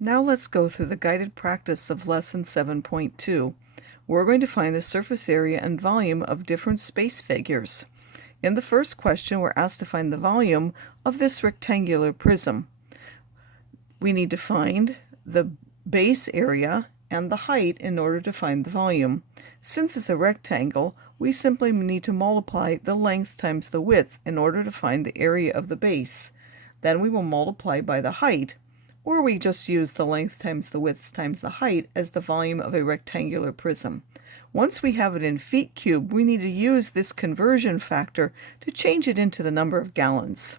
Now let's go through the guided practice of lesson 7.2. We're going to find the surface area and volume of different space figures. In the first question, we're asked to find the volume of this rectangular prism. We need to find the base area and the height in order to find the volume. Since it's a rectangle, we simply need to multiply the length times the width in order to find the area of the base. Then we will multiply by the height, or we just use the length times the width times the height as the volume of a rectangular prism. Once we have it in feet cubed, we need to use this conversion factor to change it into the number of gallons.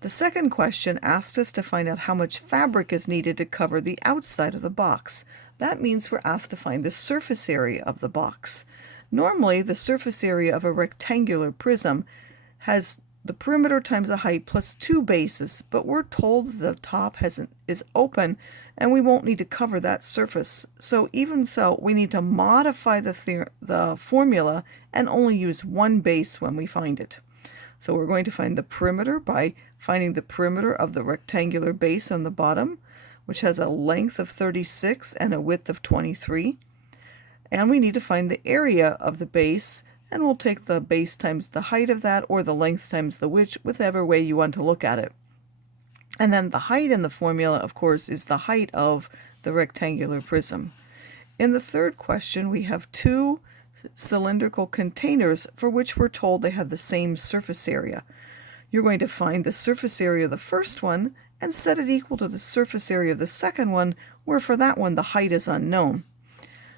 The second question asked us to find out how much fabric is needed to cover the outside of the box. That means we're asked to find the surface area of the box. Normally, the surface area of a rectangular prism has the perimeter times the height plus 2 bases, but we're told the top is open and we won't need to cover that surface. So even so, we need to modify the formula and only use one base when we find it. So we're going to find the perimeter by finding the perimeter of the rectangular base on the bottom, which has a length of 36 and a width of 23. And we need to find the area of the base, and we'll take the base times the height of that, or the length times the width, whichever way you want to look at it. And then the height in the formula, of course, is the height of the rectangular prism. In the third question, we have two cylindrical containers for which we're told they have the same surface area. You're going to find the surface area of the first one and set it equal to the surface area of the second one, where for that one the height is unknown.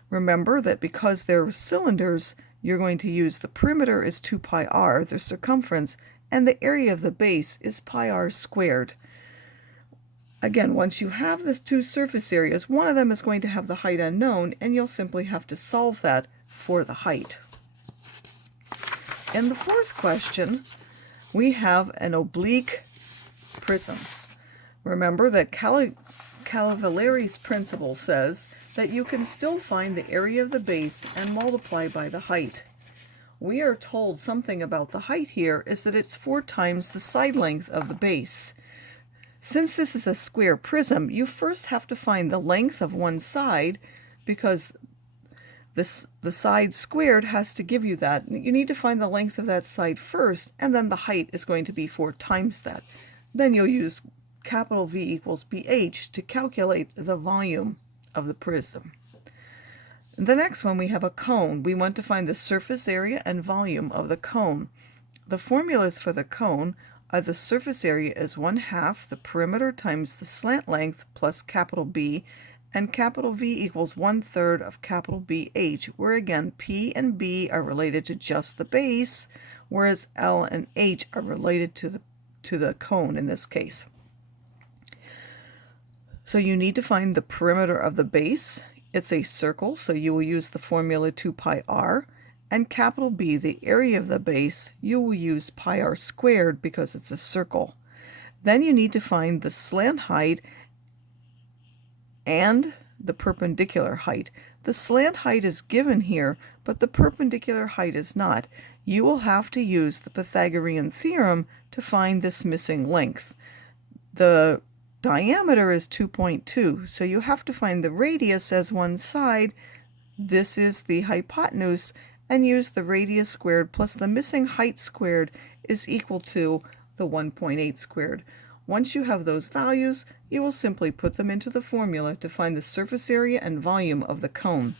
Remember that because they're cylinders, you're going to use the perimeter is 2 pi r, the circumference, and the area of the base is pi r squared. Again, once you have the two surface areas, one of them is going to have the height unknown, and you'll simply have to solve that for the height. In the fourth question, we have an oblique prism. Remember that Cavallari's principle says that you can still find the area of the base and multiply by the height. We are told something about the height here is that it's 4 times the side length of the base. Since this is a square prism, you first have to find the length of one side, because the side squared has to give you that. You need to find the length of that side first, and then the height is going to be 4 times that. Then you'll use capital V equals BH to calculate the volume of the prism. The next one, we have a cone. We want to find the surface area and volume of the cone. The formulas for the cone are the surface area is 1/2 the perimeter times the slant length plus capital B, and capital V equals 1/3 of capital BH, where again P and B are related to just the base, whereas L and H are related to the cone in this case. So you need to find the perimeter of the base. It's a circle, so you will use the formula 2 pi r. And capital B, the area of the base, you will use pi r squared because it's a circle. Then you need to find the slant height and the perpendicular height. The slant height is given here, but the perpendicular height is not. You will have to use the Pythagorean Theorem to find this missing length. The diameter is 2.2, so you have to find the radius as one side. This is the hypotenuse, and use the radius squared plus the missing height squared is equal to the 1.8 squared. Once you have those values, you will simply put them into the formula to find the surface area and volume of the cone.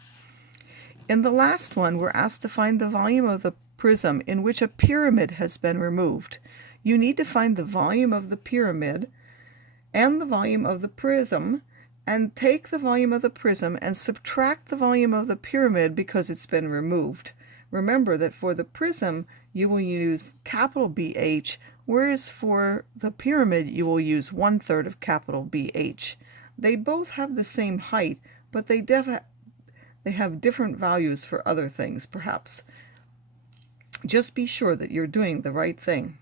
In the last one, we're asked to find the volume of the prism in which a pyramid has been removed. You need to find the volume of the pyramid and the volume of the prism, and take the volume of the prism and subtract the volume of the pyramid because it's been removed. Remember that for the prism, you will use capital BH, whereas for the pyramid, you will use 1/3 of capital BH. They both have the same height, but they have different values for other things, perhaps. Just be sure that you're doing the right thing.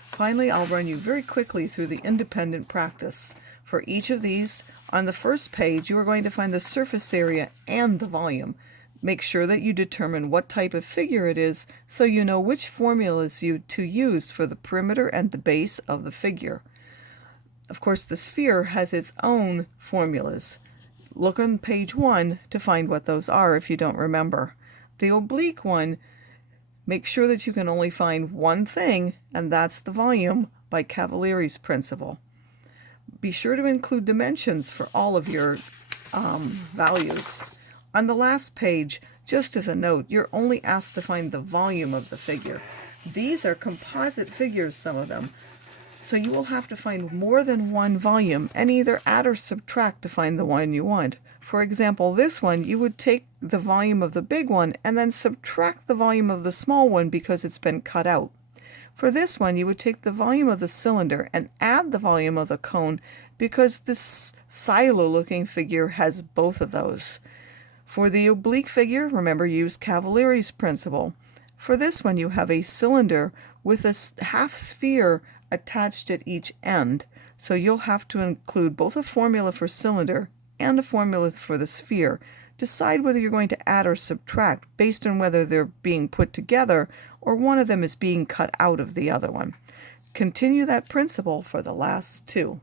Finally, I'll run you very quickly through the independent practice. For each of these, on the first page, you are going to find the surface area and the volume. Make sure that you determine what type of figure it is so you know which formulas to use for the perimeter and the base of the figure. Of course, the sphere has its own formulas. Look on page 1 to find what those are if you don't remember. The oblique one, make sure that you can only find one thing, and that's the volume by Cavaliere's principle. Be sure to include dimensions for all of your values. On the last page, just as a note, you're only asked to find the volume of the figure. These are composite figures, some of them, so you will have to find more than one volume and either add or subtract to find the one you want. For example, this one, you would take the volume of the big one and then subtract the volume of the small one because it's been cut out. For this one, you would take the volume of the cylinder and add the volume of the cone because this silo-looking figure has both of those. For the oblique figure, remember, use Cavaliere's principle. For this one, you have a cylinder with a half sphere attached at each end, so you'll have to include both a formula for cylinder and a formula for the sphere. Decide whether you're going to add or subtract based on whether they're being put together or one of them is being cut out of the other one. Continue that principle for the last two.